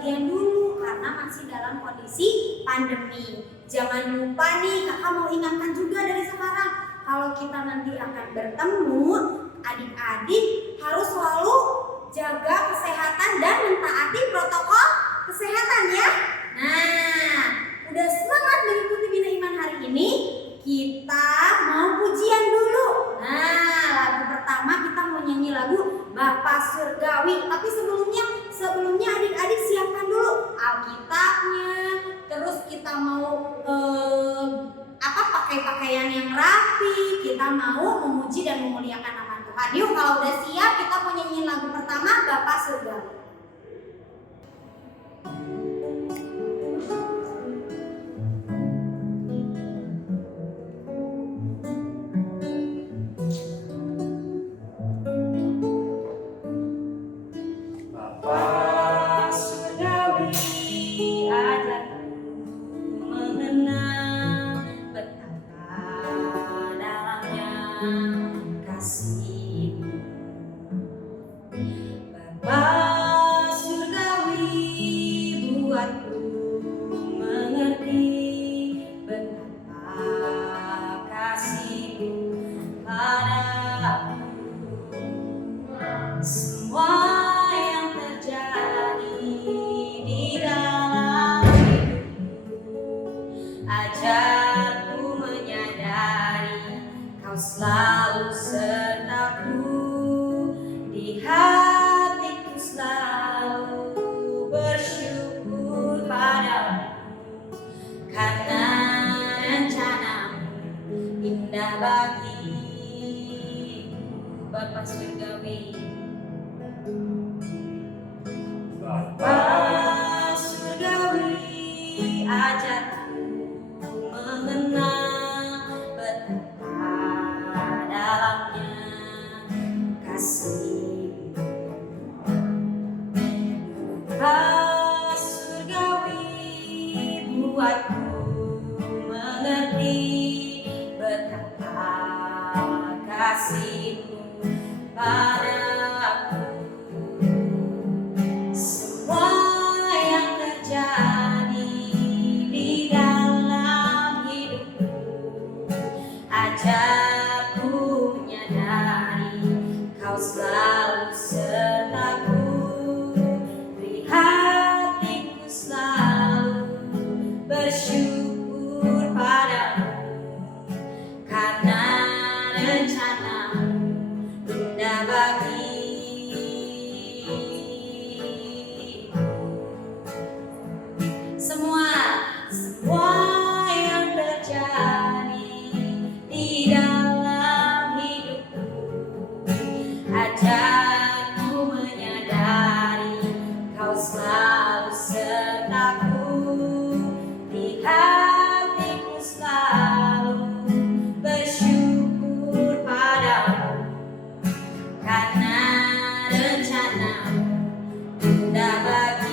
sebagian dulu karena masih dalam kondisi pandemi. Jangan lupa nih, kakak mau ingatkan juga dari sekarang, kalau kita nanti akan bertemu, adik-adik harus selalu jaga kesehatan dan mentaati protokol kesehatan ya. Nah, udah semangat mengikuti Bina Iman hari ini? Kita mau pujian dulu. Nah, lagu pertama kita mau nyanyi lagu Bapa Surgawi. Tapi sebelumnya adik-adik siapkan dulu Alkitabnya. Terus kita mau pakai pakaian yang rapi. Kita mau memuji dan memuliakan nama Tuhan. Yuk, kalau udah siap kita mau nyanyiin lagu pertama Bapa Surgawi. Selalu sertaku, di hatiku selalu bersyukur padamu, karena rencanamu indah bagi Bapa Surgawi. Bapa Surgawi, ajarku mengenal dalamnya kasih. Bapa Surgawi, buatku mengerti betapa kasih-Mu padaku. Semua yang terjadi di dalam hidupku, ajarku menyadari Kau selalu sertaku, di hatiku selalu bersyukur padamu, karena rencana-Mu indah bagi semua yang terjadi di dalam hidupku, ajarku menyadari Kau selalu sertaku, di hatiku selalu bersyukur padamu, karena rencana-Mu indah bagi.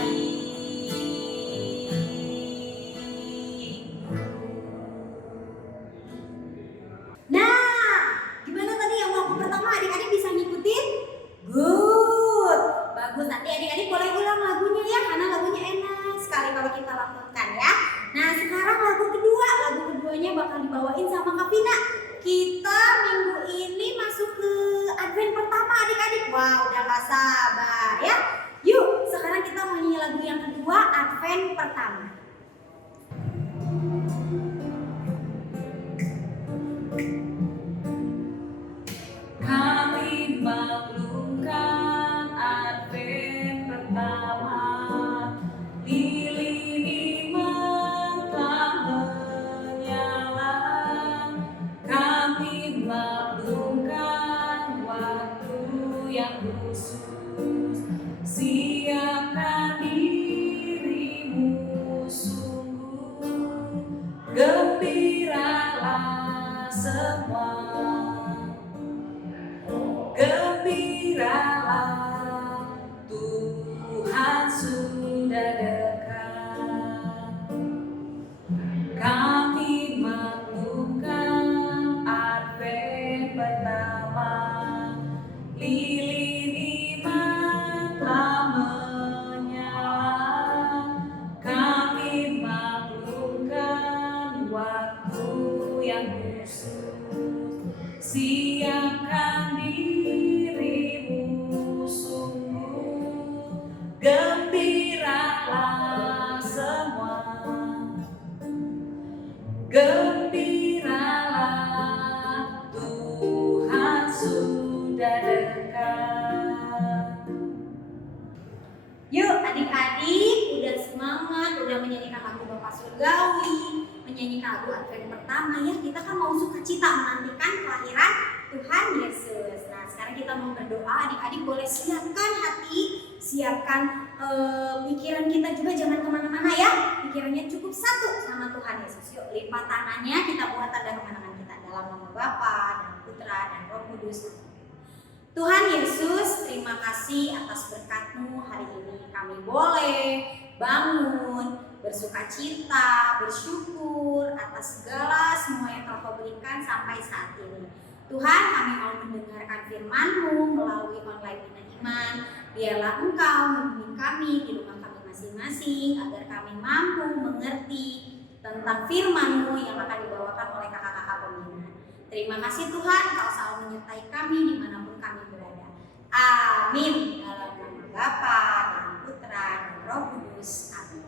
Good, bagus. Nanti adik-adik boleh ulang lagunya ya, karena lagunya enak sekali kalau kita lakukan ya. Nah, sekarang lagu keduanya bakal dibawain sama Kak Vina. Kita minggu ini masuk ke Advent pertama adik-adik. Wah, udah gak sabar ya. Yuk, sekarang kita mau nyanyi lagu yang kedua Advent pertama. Kami maklumkan Advent pertama, lilin iman telah menyala. Kami maklumkan waktu yang khusus, siapkan dirimu sungguh, gembiralah semua. Gembiralah, Tuhan sudah dekat. Kami maklumkan Advent pertama, lilin iman menyanyikan lagu Bapa Surgawi, menyanyikan lagu Advent pertama ya. Kita kan mau sukacita menantikan kelahiran Tuhan Yesus. Nah, sekarang kita mau berdoa. Adik-adik boleh siapkan hati, siapkan pikiran kita juga, jangan kemana-mana ya. Pikirannya cukup satu sama Tuhan Yesus. Yuk, lipat tangannya, kita buat tanda kemenangan kita dalam nama Bapa dan Putra dan Roh Kudus. Tuhan Yesus, terima kasih atas berkat-Mu hari ini. Kami boleh bangun, bersukacita, bersyukur atas segala semua yang Kau berikan sampai saat ini. Tuhan, kami mau mendengarkan firman-Mu melalui online Bina Iman. Biarlah Engkau membimbing kami di rumah kami masing-masing, agar kami mampu mengerti tentang firman-Mu yang akan dibawakan oleh kakak-kakak pembina. Terima kasih Tuhan, Kau selalu menyertai kami dimanapun kami berada. Amin. Dalam nama Bapa dan Putra dan Roh Kudus. Amin.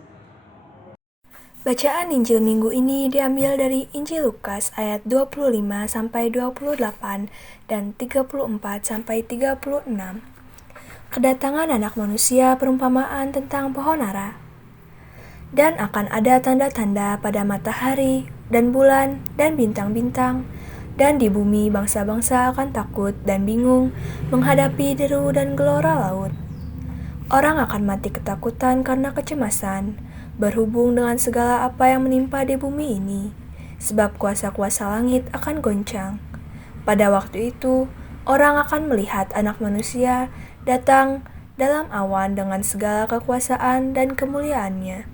Bacaan Injil minggu ini diambil dari Injil Lukas ayat 25 sampai 28 dan 34 sampai 36. Kedatangan Anak Manusia perumpamaan tentang pohon ara. Dan akan ada tanda-tanda pada matahari dan bulan dan bintang-bintang. Dan di bumi bangsa-bangsa akan takut dan bingung menghadapi deru dan gelora laut. Orang akan mati ketakutan karena kecemasan, berhubung dengan segala apa yang menimpa di bumi ini, sebab kuasa-kuasa langit akan goncang. Pada waktu itu, orang akan melihat Anak Manusia datang dalam awan dengan segala kekuasaan dan kemuliaannya.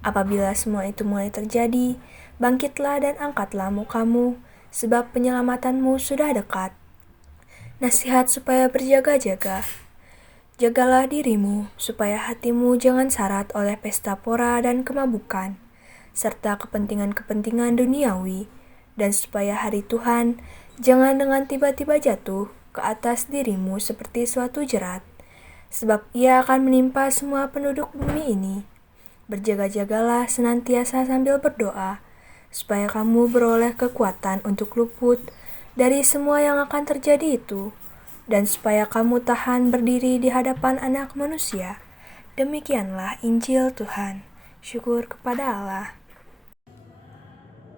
Apabila semua itu mulai terjadi, bangkitlah dan angkatlah mukamu, sebab penyelamatanmu sudah dekat. Nasihat supaya berjaga-jaga. Jagalah dirimu, supaya hatimu jangan syarat oleh pesta pora dan kemabukan, serta kepentingan-kepentingan duniawi, dan supaya hari Tuhan jangan dengan tiba-tiba jatuh ke atas dirimu seperti suatu jerat, sebab ia akan menimpa semua penduduk bumi ini. Berjaga-jagalah senantiasa sambil berdoa, supaya kamu beroleh kekuatan untuk luput dari semua yang akan terjadi itu, dan supaya kamu tahan berdiri di hadapan Anak Manusia. Demikianlah Injil Tuhan. Syukur kepada Allah.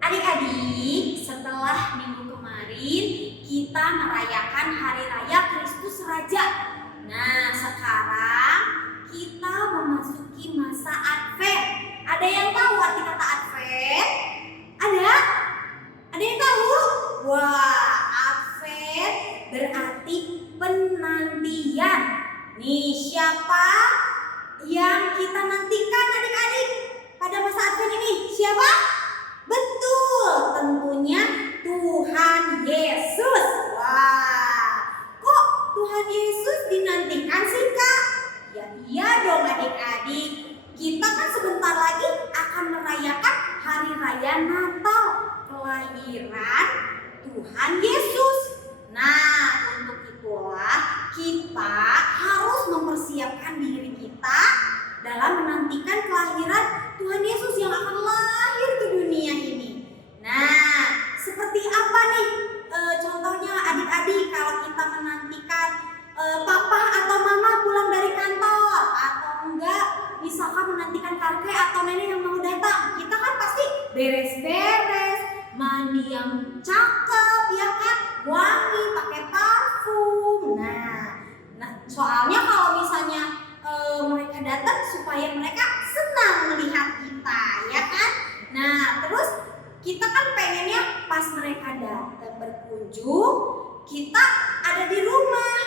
Adik-adik, setelah minggu kemarin kita merayakan Hari Raya Kristus Raja. Nah, sekarang kita memasuki masa Advent. Ada yang tahu arti kata Advent? Ada? Ada yang tahu? Wah, Advent berarti penantian. Nih, siapa yang kita nantikan adik-adik pada masa Advent ini? Siapa? Betul, tentunya Tuhan Yesus. Wah, kok Tuhan Yesus dinantikan sih Kak? Ya iya dong adik-adik. Kita kan sebentar lagi akan merayakan Hari Raya Natal, kelahiran Tuhan Yesus. Nah, untuk itulah kita harus mempersiapkan diri kita dalam menantikan kelahiran Tuhan Yesus yang akan lahir ke dunia ini. Nah, seperti apa nih contohnya adik-adik kalau kita menantikan papa atau mama pulang dari kantor, atau enggak misalkan menantikan kakek atau nenek yang mau datang, kita kan pasti beres-beres, mandi yang cakep ya kan, wangi, pakai parfum. Nah, soalnya kalau misalnya mereka datang supaya mereka senang melihat kita ya kan. Nah, terus kita kan pengennya pas mereka datang berkunjung, kita ada di rumah.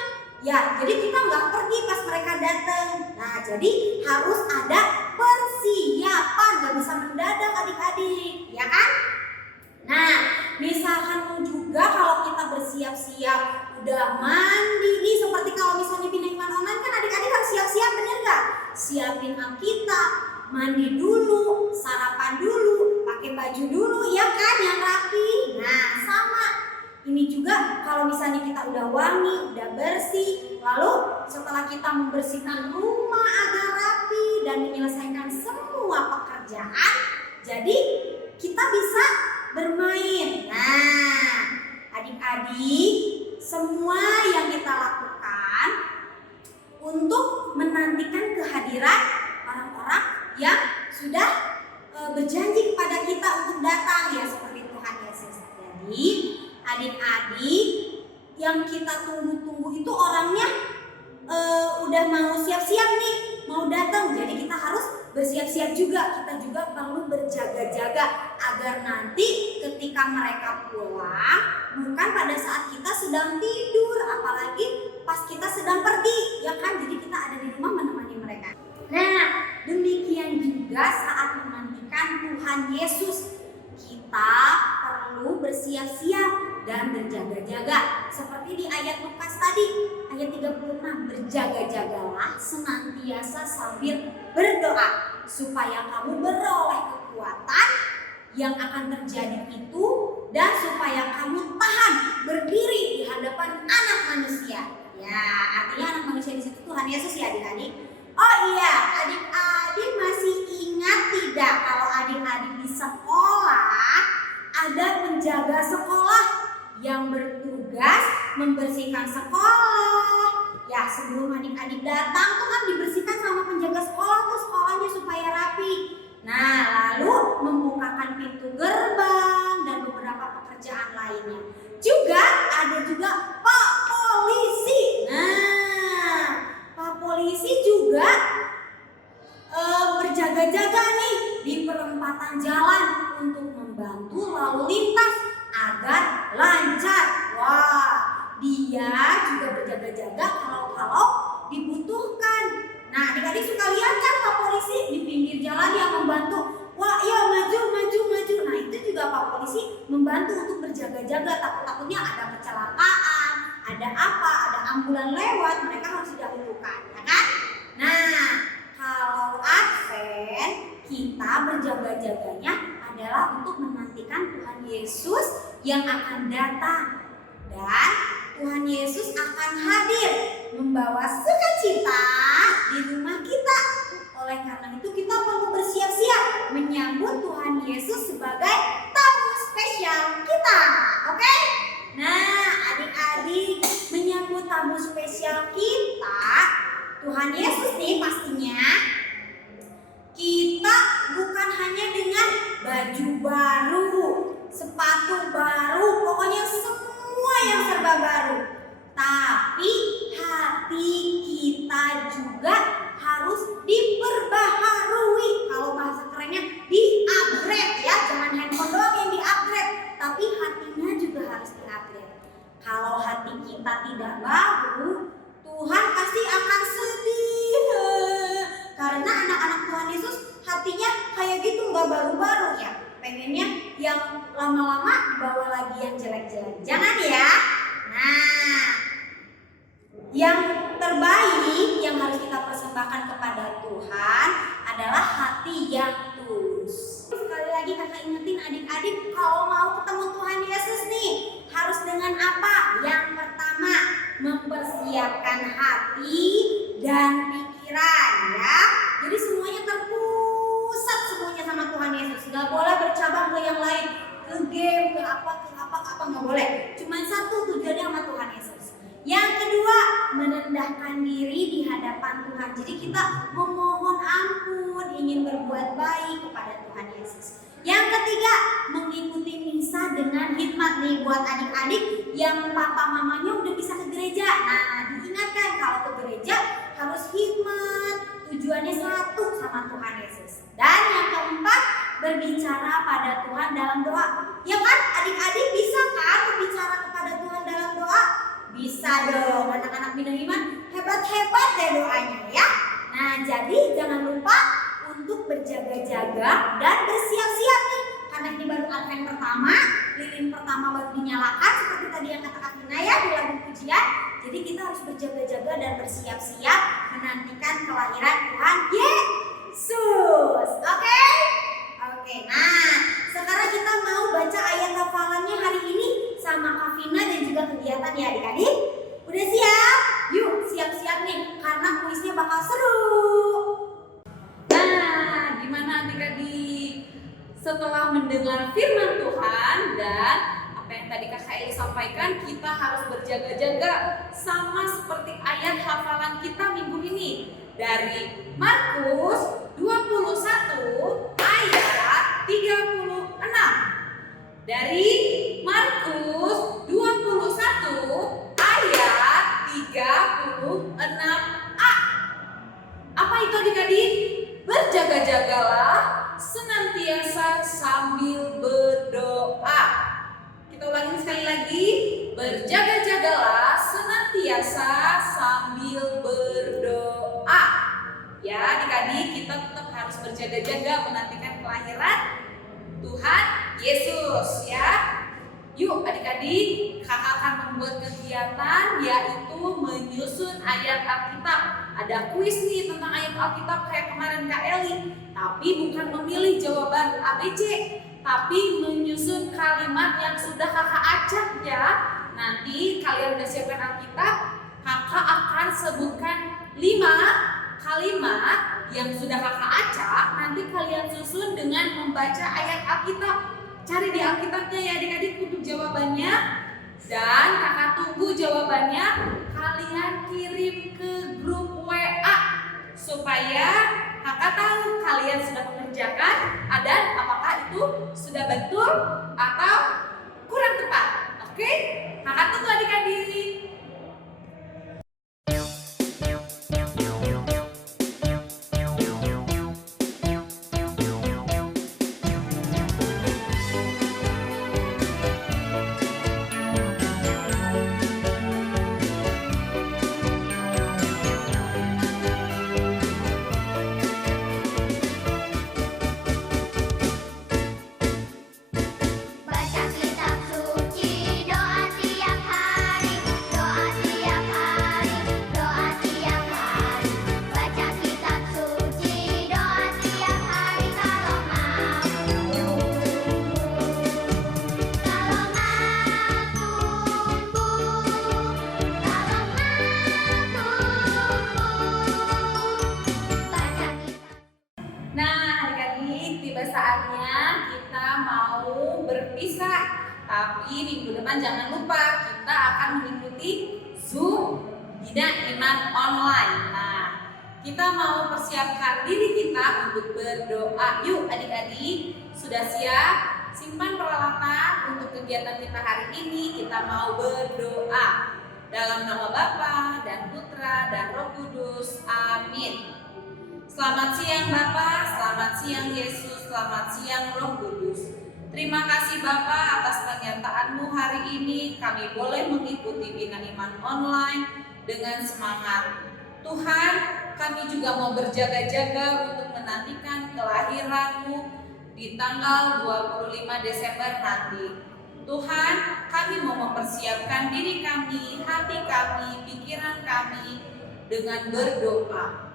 Ya, jadi kita nggak pergi pas mereka datang. Nah, jadi harus ada persiapan, nggak bisa mendadak adik-adik, ya kan? Nah, misalkan juga kalau kita bersiap-siap, udah mandi nih, seperti kalau misalnya Bina Iman online kan adik-adik harus siap-siap, bener nggak? Siapin Alkitab, mandi dulu, sarapan dulu, pakai baju dulu, ya kan, yang rapi. Nah, sama. Ini juga kalau misalnya kita udah wangi, udah bersih, lalu setelah kita membersihkan rumah agar rapi dan menyelesaikan semua pekerjaan, jadi kita bisa bermain. Nah, adik-adik, semua yang kita lakukan untuk menantikan kehadiran orang-orang yang sudah berjanji kepada kita untuk datang ya seperti Tuhan Yesus. Jadi adik-adik yang kita tunggu-tunggu itu orangnya udah mau siap-siap nih, mau datang. Jadi kita harus bersiap-siap juga. Kita juga perlu berjaga-jaga agar nanti ketika mereka pulang bukan pada saat kita sedang tidur, apalagi pas kita sedang pergi, ya kan? Jadi kita ada di rumah menemani mereka. Nah, demikian juga saat menantikan Tuhan Yesus, kita perlu bersiap-siap dan berjaga-jaga. Seperti di ayat Lukas tadi, ayat 36, berjaga-jagalah senantiasa sambil berdoa supaya kamu beroleh kekuatan yang akan terjadi itu dan supaya kamu tahan berdiri di hadapan anak manusia. Ya, artinya anak manusia di situ Tuhan Yesus ya adik-adik. Oh iya, adik-adik masih ingat tidak kalau adik-adik di sekolah ada penjaga sekolah yang bertugas membersihkan sekolah. Ya, sebelum adik-adik datang tuh kan dibersihkan sama penjaga sekolah tuh sekolahnya supaya rapi. Nah, lalu membukakan pintu gerbang dan beberapa pekerjaan lainnya. Juga ada juga Pak Polisi. Nah, Pak Polisi juga berjaga-jaga nih di perempatan jalan untuk membantu lalu lintas agar lancar. Wah, dia juga berjaga-jaga kalau dibutuhkan. Nah, adik-adik suka lihat kan Pak Polisi di pinggir jalan yang membantu. Wah, ya maju. Nah, itu juga Pak Polisi membantu untuk berjaga-jaga. Takut-takutnya ada kecelakaan, ada apa, ada ambulan lewat, mereka harus didahulukan, ya kan? Nah, kalau Advent kita berjaga-jaganya adalah untuk menantikan Tuhan Yesus yang akan datang. Dan Tuhan Yesus akan hadir membawa sukacita di rumah kita. Oleh karena itu kita perlu bersiap-siap menyambut Tuhan Yesus sebagai tamu spesial kita. Oke? Nah, adik-adik menyambut tamu spesial kita, Tuhan Yesus nih pastinya, kita bukan hanya dengan baju baru, sepatu baru, pokoknya semua yang serba baru. Tapi hati kita juga harus diperbaharui. Kalau bahasa kerennya di-upgrade ya, jangan handphone doang yang di-upgrade, tapi hatinya juga harus di-upgrade. Kalau hati kita tidak baru, Tuhan pasti akan sedih. Karena anak-anak Tuhan Yesus hatinya kayak gitu, nggak baru-baru ya. Pengennya yang lama-lama dibawa lagi yang jelek-jelek. Jangan ya. Nah, yang terbaik yang harus kita persembahkan kepada Tuhan adalah hati yang tulus. Sekali lagi kakak ingetin adik-adik, kalau mau ketemu Tuhan Yesus nih, harus dengan apa? Yang pertama, mempersiapkan hati dan pikiran ya. Jadi semuanya terpusat semuanya sama Tuhan Yesus. Gak boleh bercabang ke yang lain, ke game, ke apa, nggak boleh. Cuma satu tujuannya sama Tuhan Yesus. Yang kedua, merendahkan diri di hadapan Tuhan. Jadi kita memohon ampun, ingin berbuat baik kepada Tuhan Yesus. Yang ketiga, mengikuti misa dengan hikmat nih buat adik-adik yang papa mamanya udah bisa ke gereja. Nah, diingatkan kalau ke gereja harus hikmat, tujuannya satu sama Tuhan Yesus. Dan yang keempat, berbicara pada Tuhan dalam doa. Ya kan, adik-adik bisa kan berbicara kepada Tuhan dalam doa? Bisa dong, anak-anak Bina Iman hebat-hebat deh doanya ya. Nah, jadi jangan lupa untuk berjaga-jaga dan bersiap-siap nih. Karena ini baru Advent pertama, lilin pertama baru dinyalakan seperti tadi yang kata Kak Vina ya di lagu pujian. Jadi kita harus berjaga-jaga dan bersiap-siap menantikan kelahiran Tuhan Yesus. Oke? Oke, nah sekarang kita mau baca ayat hafalannya hari ini sama Kak Vina dan juga kegiatan ya adik-adik. Udah siap? Yuk siap-siap nih karena kuisnya bakal seru. Nah, gimana adik-adik? Setelah mendengar firman Tuhan dan apa yang tadi Kakak Eli sampaikan, kita harus berjaga-jaga sama seperti ayat hafalan kita minggu ini dari Markus 21 ayat itu adik-adik? Berjaga-jagalah senantiasa sambil berdoa. Kita ulangin sekali lagi. Berjaga-jagalah senantiasa sambil berdoa. Ya adik-adik, kita tetap harus berjaga-jaga menantikan kelahiran Tuhan Yesus ya. Yuk adik-adik, kakak akan membuat kegiatan yaitu menyusun ayat Alkitab. Ada kuis nih tentang ayat Alkitab kayak kemarin Kak Eli. Tapi bukan memilih jawaban ABC, tapi menyusun kalimat yang sudah kakak acak ya. Nanti kalian udah siapkan Alkitab, kakak akan sebutkan 5 kalimat yang sudah kakak acak. Nanti kalian susun dengan membaca ayat Alkitab. Cari di Alkitabnya ya adik-adik untuk jawabannya. Dan kakak tunggu jawabannya. Kalian kirim ke grup WA supaya kakak tahu kalian sudah mengerjakan dan apakah itu sudah betul atau kurang tepat. Oke? Kakak tunggu adik-adik. Baca kitab suci, doa tiap hari, doa tiap hari, doa tiap hari. Baca kitab suci, doa tiap hari kalau mau tumbuh, kalau mau tumbuh, kalau mau tumbuh. Baca kitab. Nah, adik-adik, tiba saatnya kita mau berpisah. Tapi minggu depan jangan lupa kita akan mengikuti Zoom Bina Iman Online. Nah, kita mau persiapkan diri kita untuk berdoa. Yuk adik-adik, sudah siap? Simpan peralatan untuk kegiatan kita hari ini. Kita mau berdoa dalam nama Bapa dan Putra dan Roh Kudus. Amin. Selamat siang Bapak, selamat siang Yesus, selamat siang Roh Kudus. Terima kasih Bapak atas penyertaan-Mu hari ini. Kami boleh mengikuti Bina Iman Online dengan semangat. Tuhan, kami juga mau berjaga-jaga untuk menantikan kelahiran-Mu di tanggal 25 Desember nanti. Tuhan, kami mau mempersiapkan diri kami, hati kami, pikiran kami dengan berdoa.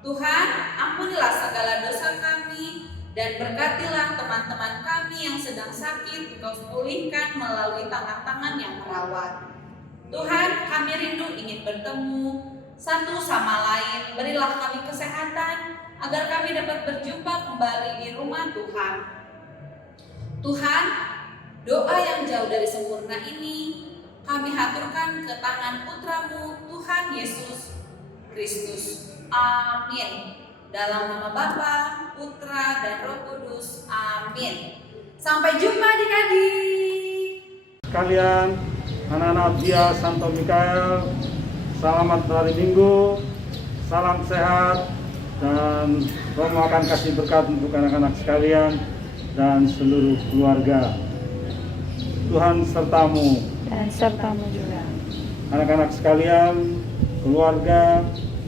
Tuhan, ampunilah segala dosa kami dan berkatilah teman-teman kami yang sedang sakit. Engkau pulihkan melalui tangan-tangan yang merawat. Tuhan, kami rindu ingin bertemu satu sama lain. Berilah kami kesehatan agar kami dapat berjumpa kembali di rumah Tuhan. Tuhan, doa yang jauh dari sempurna ini kami haturkan ke tangan Putra-Mu, Tuhan Yesus Kristus. Amin. Dalam nama Bapa, Putra, dan Roh Kudus. Amin. Sampai jumpa adik-adik. Sekalian, anak-anak Dia Santo Mikael, selamat hari Minggu, salam sehat, dan Romo akan kasih berkat untuk anak-anak sekalian dan seluruh keluarga. Tuhan sertamu Dan sertamu juga. anak-anak sekalian, keluarga,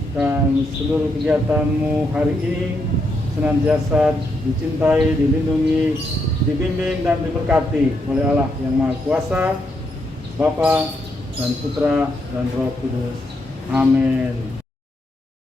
dan seluruh kegiatanmu hari ini senantiasa dicintai, dilindungi, dibimbing dan diberkati oleh Allah yang Maha Kuasa, Bapa dan Putra dan Roh Kudus. Amin.